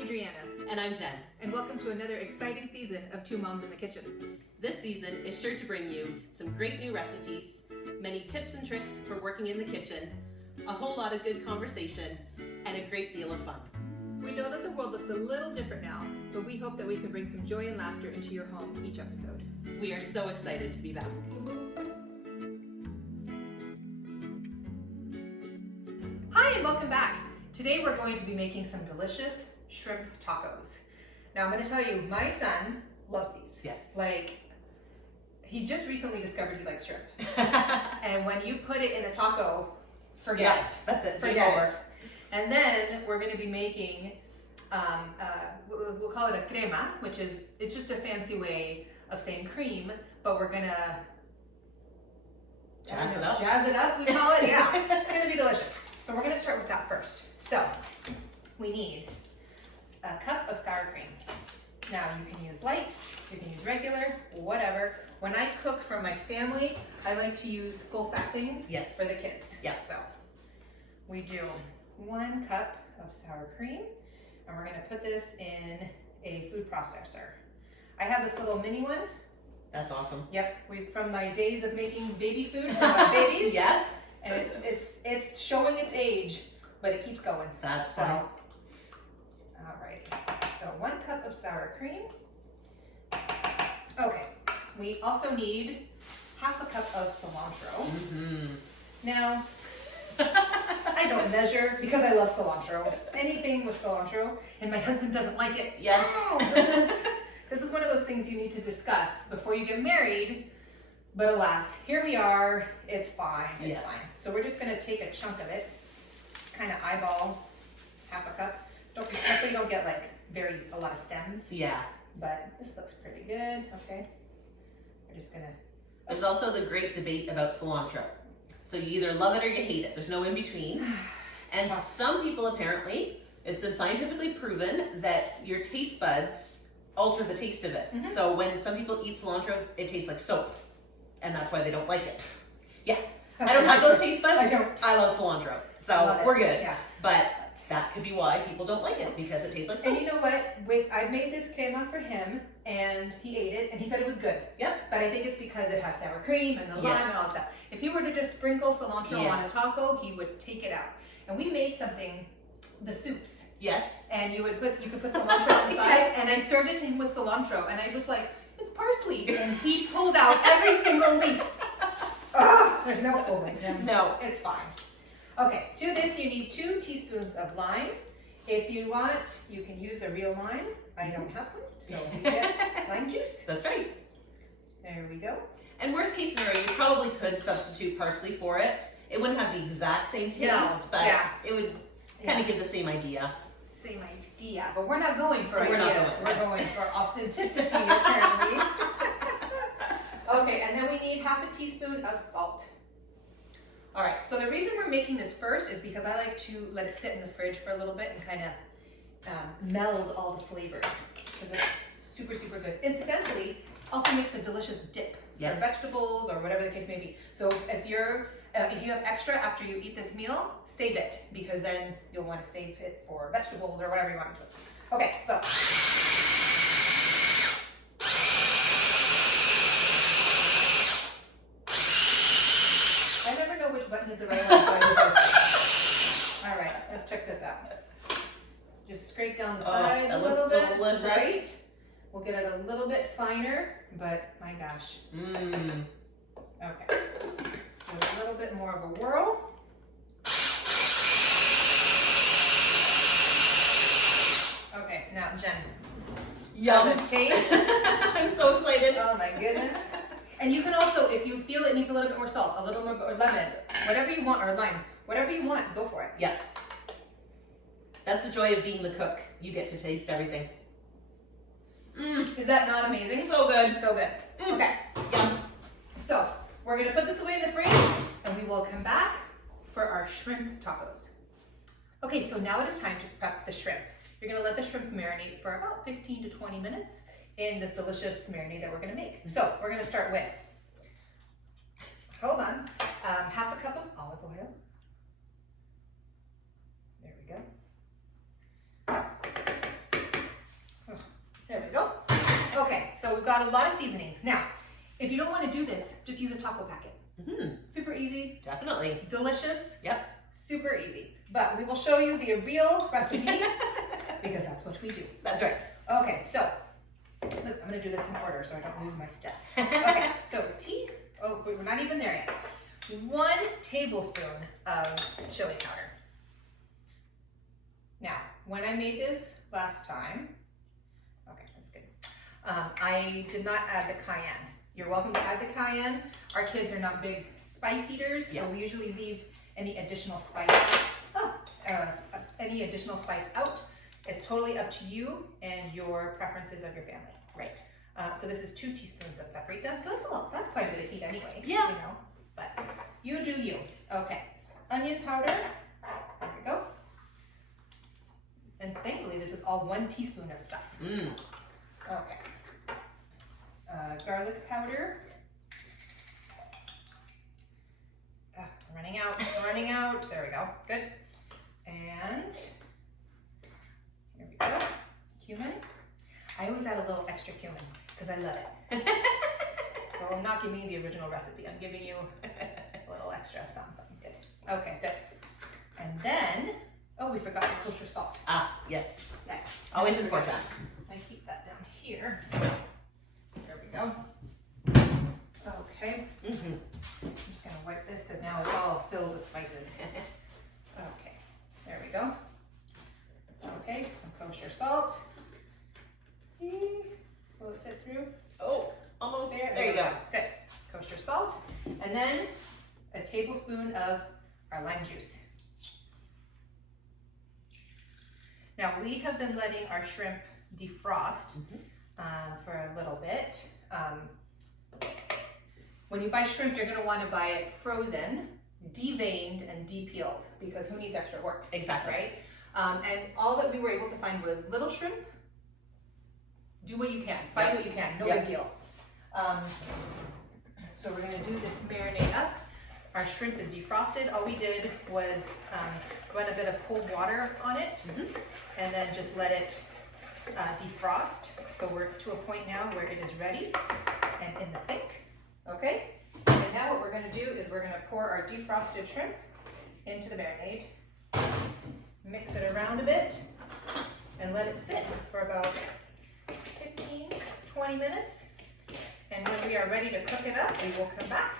Adriana. And I'm Jen. And welcome to another exciting season of Two Moms in the Kitchen. This season is sure to bring you some great new recipes, many tips and tricks for working in the kitchen, a whole lot of good conversation, and a great deal of fun. We know that the world looks a little different now, but we hope that we can bring some joy and laughter into your home each episode. We are so excited to be back. Hi and welcome back. Today we're going to be making some delicious shrimp tacos. Now I'm going to tell you, my son loves these. Yes. He just recently discovered he likes shrimp. And when you put it in a taco, forget it. That's it. Forget it. And then we're going to be making, we'll call it a crema, which is, it's just a fancy way of saying cream, but we're going to Jazz it up. Jazz it up, we call it. Yeah, it's going to be delicious. So we're going to start with that first. So we need a cup of sour cream. Now you can use light, you can use regular, whatever. When I cook for my family, I like to use full fat things for the kids. Yeah. So we do 1 cup of sour cream, and we're gonna put this in a food processor. I have this little mini one. That's awesome. Yep, from my days of making baby food for my babies. Yes. And it's showing its age, but it keeps going. That's so. All right. So 1 cup of sour cream. Okay. We also need half a cup of cilantro. Mm-hmm. Now, I don't measure because I love cilantro. Anything with cilantro, and my husband doesn't like it. Yes. Oh, this is one of those things you need to discuss before you get married. But alas, here we are. It's fine. It's fine. So we're just going to take a chunk of it, kind of eyeball half a cup. Hopefully you don't get a lot of stems. Yeah. But this looks pretty good. Okay. We're just going to. There's also the great debate about cilantro. So you either love it or you hate it. There's no in between. And tough. Some people apparently, it's been scientifically proven that your taste buds alter the taste of it. Mm-hmm. So when some people eat cilantro, it tastes like soap. And that's why they don't like it. Yeah. I don't have those taste buds. I don't. I love cilantro. So we're good. Yeah. But that could be why people don't like it, because it tastes like soap. And you know what? I've made this crema for him, and he ate it, and he said it was good. Yep. But I think it's because it has sour cream and the lime and all that stuff. If he were to just sprinkle cilantro on a taco, he would take it out. And we made something, the soups. Yes. And you could put cilantro on the side, and I served it to him with cilantro, and I was like, it's parsley. And he pulled out every single leaf. Ugh, there's no fooling him. No. It's fine. Okay, to this you need 2 teaspoons of lime. If you want, you can use a real lime. I don't have one, so you get lime juice. That's right. There we go. And worst case scenario, you probably could substitute parsley for it. It wouldn't have the exact same taste, but it would kind of give the same idea. Same idea, but we're not going for ideas. We're going for authenticity, apparently. Okay, and then we need half a teaspoon of salt. All right, so the reason we're making this first is because I like to let it sit in the fridge for a little bit and kind of meld all the flavors. Because it's super, super good. Incidentally, also makes a delicious dip for vegetables or whatever the case may be. So if you have extra after you eat this meal, save it, because then you'll want to save it for vegetables or whatever you want to. Okay, so. I never know which button is the right one, so I do both. All right, let's check this out. Just scrape down the sides a little bit, delicious. right? We'll get it a little bit finer, but my gosh. Mmm. Okay. With a little bit more of a whirl. Okay, now Jen. Yum. Taste. I'm so excited. Oh my goodness. And you can also, if you feel it needs a little bit more salt, a little more or lemon, whatever you want, or lime, whatever you want, go for it. Yeah. That's the joy of being the cook. You get to taste everything. Mmm. Is that not amazing? So good. So good. Mm. Okay. Yum. So we're gonna put this away in the fridge, and we will come back for our shrimp tacos. Okay, so now it is time to prep the shrimp. You're gonna let the shrimp marinate for about 15 to 20 minutes in this delicious marinade that we're gonna make. So we're gonna start with, hold on, half a cup of olive oil. There we go. There we go. Okay, so we've got a lot of seasonings. Now, if you don't want to do this, just use a taco packet. Super easy. Definitely. Delicious. Yep. Super easy. But we will show you the real recipe because that's what we do. That's right. Okay, so look, I'm going to do this in order so I don't lose my stuff. Okay, so we're not even there yet. 1 tablespoon of chili powder. Now, when I made this last time, okay, that's good. I did not add the cayenne. You're welcome to add the cayenne. Our kids are not big spice eaters, so we usually leave any additional spice, out. It's totally up to you and your preferences of your family. Right. So this is 2 teaspoons of paprika. So that's a lot. That's quite a bit of heat anyway. Yeah. You know, but you do you. Okay. Onion powder. There we go. And thankfully, this is all 1 teaspoon of stuff. Okay. Garlic powder. Running out. There we go. Good. And here we go. Cumin. I always add a little extra cumin because I love it. So I'm not giving you the original recipe. I'm giving you a little extra something. Good. Okay, good. And then, we forgot the kosher salt. Yes. Yes. Always important. I keep that down here. There we go. Okay. I'm just going to wipe this because now it's all filled with spices. Okay. There we go. Okay, some kosher salt. Will it fit through? Oh, almost. There you go. Good. Kosher salt. And then a tablespoon of our lime juice. Now we have been letting our shrimp defrost for a little bit. When you buy shrimp, you're going to want to buy it frozen, deveined, and de-peeled because who needs extra work? Exactly. Right? And all that we were able to find was little shrimp. Do what you can. Find what you can. No big deal. So we're going to do this marinade up. Our shrimp is defrosted. All we did was run a bit of cold water on it and then just let it defrost. So we're to a point now where it is ready and in the sink. Okay? And now what we're going to do is we're going to pour our defrosted shrimp into the marinade, mix it around a bit, and let it sit for about 15-20 minutes. And when we are ready to cook it up, we will come back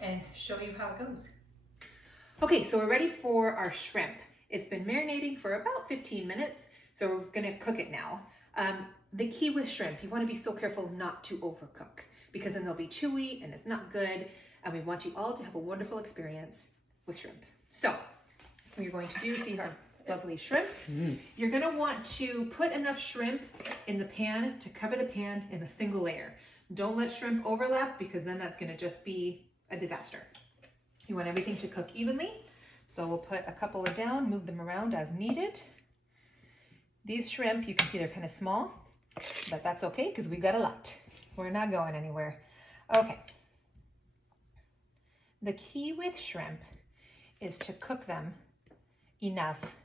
and show you how it goes. Okay, so we're ready for our shrimp. It's been marinating for about 15 minutes, so we're gonna cook it now. The key with shrimp, you wanna be so careful not to overcook because then they'll be chewy and it's not good, and we want you all to have a wonderful experience with shrimp. So, what you're going to do, see our lovely shrimp. You're gonna want to put enough shrimp in the pan to cover the pan in a single layer. Don't let shrimp overlap because then that's gonna just be a disaster. You want everything to cook evenly. So we'll put a couple of down, move them around as needed. These shrimp, you can see they're kind of small, but that's okay because we've got a lot. We're not going anywhere. Okay. The key with shrimp is to cook them enough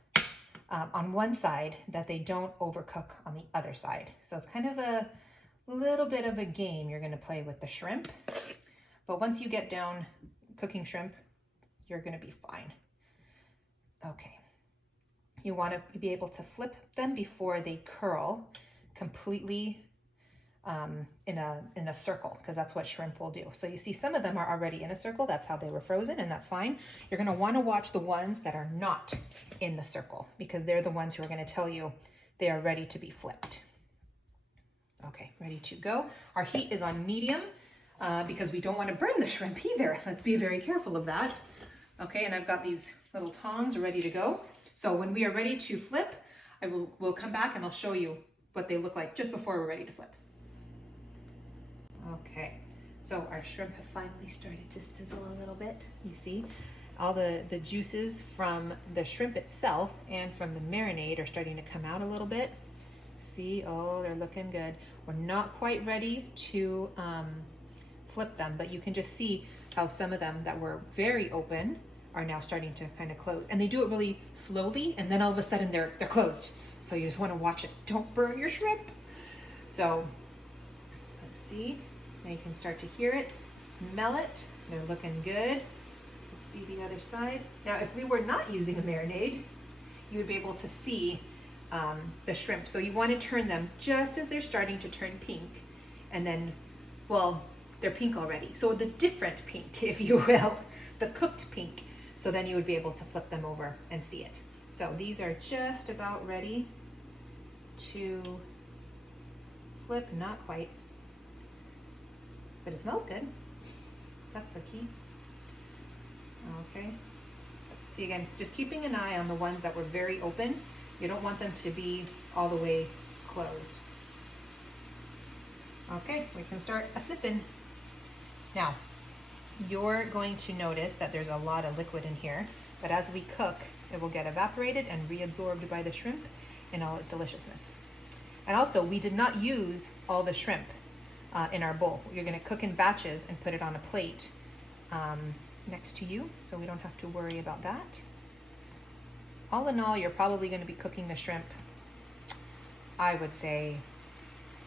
on one side that they don't overcook on the other side. So it's kind of a little bit of a game you're going to play with the shrimp. But once you get down cooking shrimp, you're going to be fine. Okay. You want to be able to flip them before they curl completely in a circle, because that's what shrimp will do. So you see some of them are already in a circle. That's how they were frozen, and that's fine. You're going to want to watch the ones that are not in the circle because they're the ones who are going to tell you they are ready to be flipped. Okay, ready to go. Our heat is on medium because we don't want to burn the shrimp either. Let's be very careful of that. Okay, and I've got these little tongs ready to go. So when we are ready to flip, we'll come back and I'll show you what they look like just before we're ready to flip. Okay, so our shrimp have finally started to sizzle a little bit. You see, all the juices from the shrimp itself and from the marinade are starting to come out a little bit. See, oh, they're looking good. We're not quite ready to flip them, but you can just see how some of them that were very open are now starting to kind of close. And they do it really slowly, and then all of a sudden they're closed. So you just want to watch it. Don't burn your shrimp. So let's see. Now you can start to hear it, smell it. They're looking good. Let's see the other side. Now, if we were not using a marinade, you would be able to see the shrimp. So you want to turn them just as they're starting to turn pink. And then, well, they're pink already. So the different pink, if you will, the cooked pink. So then you would be able to flip them over and see it. So these are just about ready to flip, not quite, but it smells good. That's the key. Okay. See, again, just keeping an eye on the ones that were very open. You don't want them to be all the way closed. Okay, we can start a flipping. Now, you're going to notice that there's a lot of liquid in here, but as we cook, it will get evaporated and reabsorbed by the shrimp in all its deliciousness. And also, we did not use all the shrimp in our bowl. You're going to cook in batches and put it on a plate next to you, so we don't have to worry about that. All in all, you're probably going to be cooking the shrimp, I would say,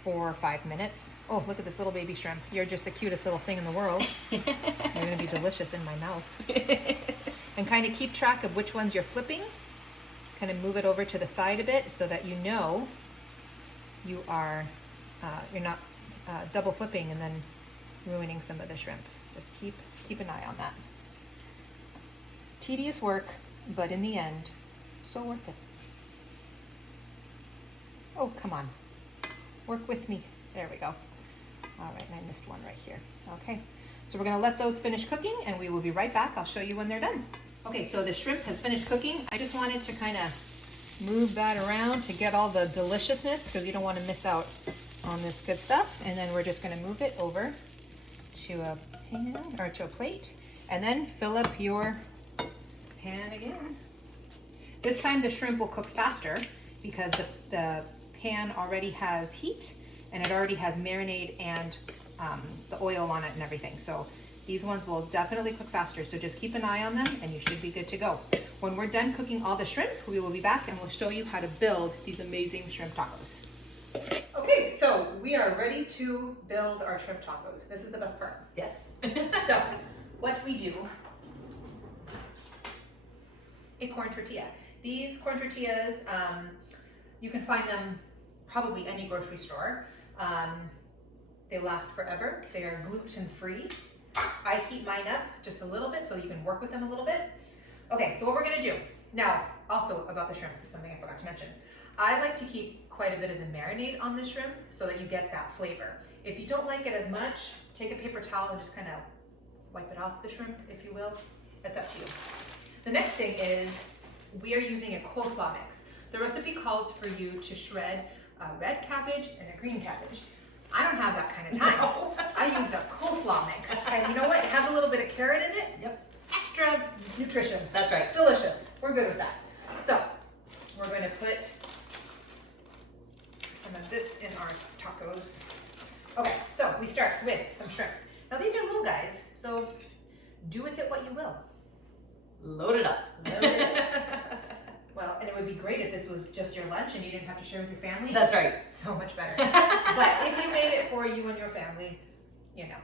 4 or 5 minutes. Oh, look at this little baby shrimp. You're just the cutest little thing in the world. You're going to be delicious in my mouth. And kind of keep track of which ones you're flipping. Kind of move it over to the side a bit so that you know you are, you're not double flipping and then ruining some of the shrimp. Just keep an eye on that. Tedious work, but in the end, so worth it. Oh, come on. Work with me. There we go. All right, and I missed one right here. Okay, so we're gonna let those finish cooking and we will be right back. I'll show you when they're done. Okay, so the shrimp has finished cooking. I just wanted to kind of move that around to get all the deliciousness because you don't want to miss out on this good stuff. And then we're just gonna move it over to a pan or to a plate and then fill up your pan again. This time the shrimp will cook faster because the pan already has heat and it already has marinade and the oil on it and everything. So these ones will definitely cook faster. So just keep an eye on them and you should be good to go. When we're done cooking all the shrimp, we will be back and we'll show you how to build these amazing shrimp tacos. Okay, so we are ready to build our shrimp tacos. This is the best part. Yes. So what we do, a corn tortilla. These corn tortillas, you can find them probably any grocery store. They last forever. They are gluten-free. I heat mine up just a little bit so you can work with them a little bit. Okay, so what we're gonna do. Now, also about the shrimp, this is something I forgot to mention. I like to keep quite a bit of the marinade on the shrimp so that you get that flavor. If you don't like it as much, take a paper towel and just kind of wipe it off the shrimp, if you will. That's up to you. The next thing is we are using a coleslaw mix. The recipe calls for you to shred a red cabbage and a green cabbage. I don't have that kind of time. No. I used a coleslaw mix. And you know what? It has a little bit of carrot in it. Yep. Extra nutrition. That's right. Delicious. We're good with that. So we're going to put some of this in our tacos. Okay, so we start with some shrimp. Now these are little guys, so do with it what you will. Load it up. Load it up. Well, and it would be great if this was just your lunch and you didn't have to share with your family. That's right. So much better. But if you made it for you and your family, you know,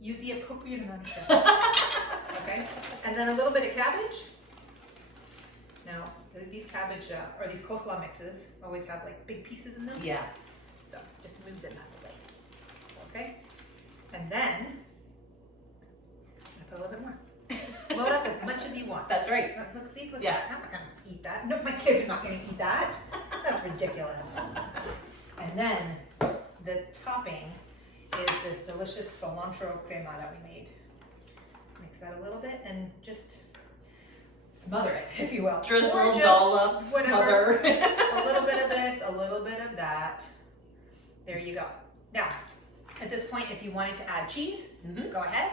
use the appropriate amount of shrimp. Okay? And then a little bit of cabbage. Now, these cabbage or these coleslaw mixes always have like big pieces in them. Yeah. So just move them out of the way. Okay? And then I put a little bit more. Load up as much as you want. That's right. Look, see, look, Yeah. I'm not gonna eat that. No, my kids are not gonna eat that. That's ridiculous. And then the topping is this delicious cilantro crema that we made. Mix that a little bit and just smother it, if you will. Drizzle, Or dollop, whatever. smother. A little bit of this, a little bit of that. There you go. Now, at this point, if you wanted to add cheese, go ahead.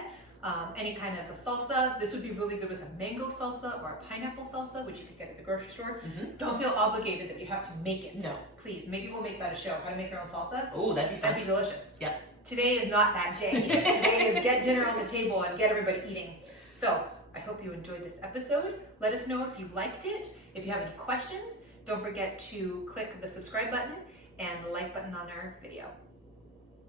Any kind of a salsa. This would be really good with a mango salsa or a pineapple salsa, which you could get at the grocery store. Don't feel obligated that you have to make it. No. Please, maybe we'll make that a show, how to make your own salsa. Oh, that'd be fun. That'd be delicious. Yeah. Today is not that day. Today is get dinner on the table and get everybody eating. So I hope you enjoyed this episode. Let us know if you liked it. If you have any questions, don't forget to click the subscribe button and the like button on our video.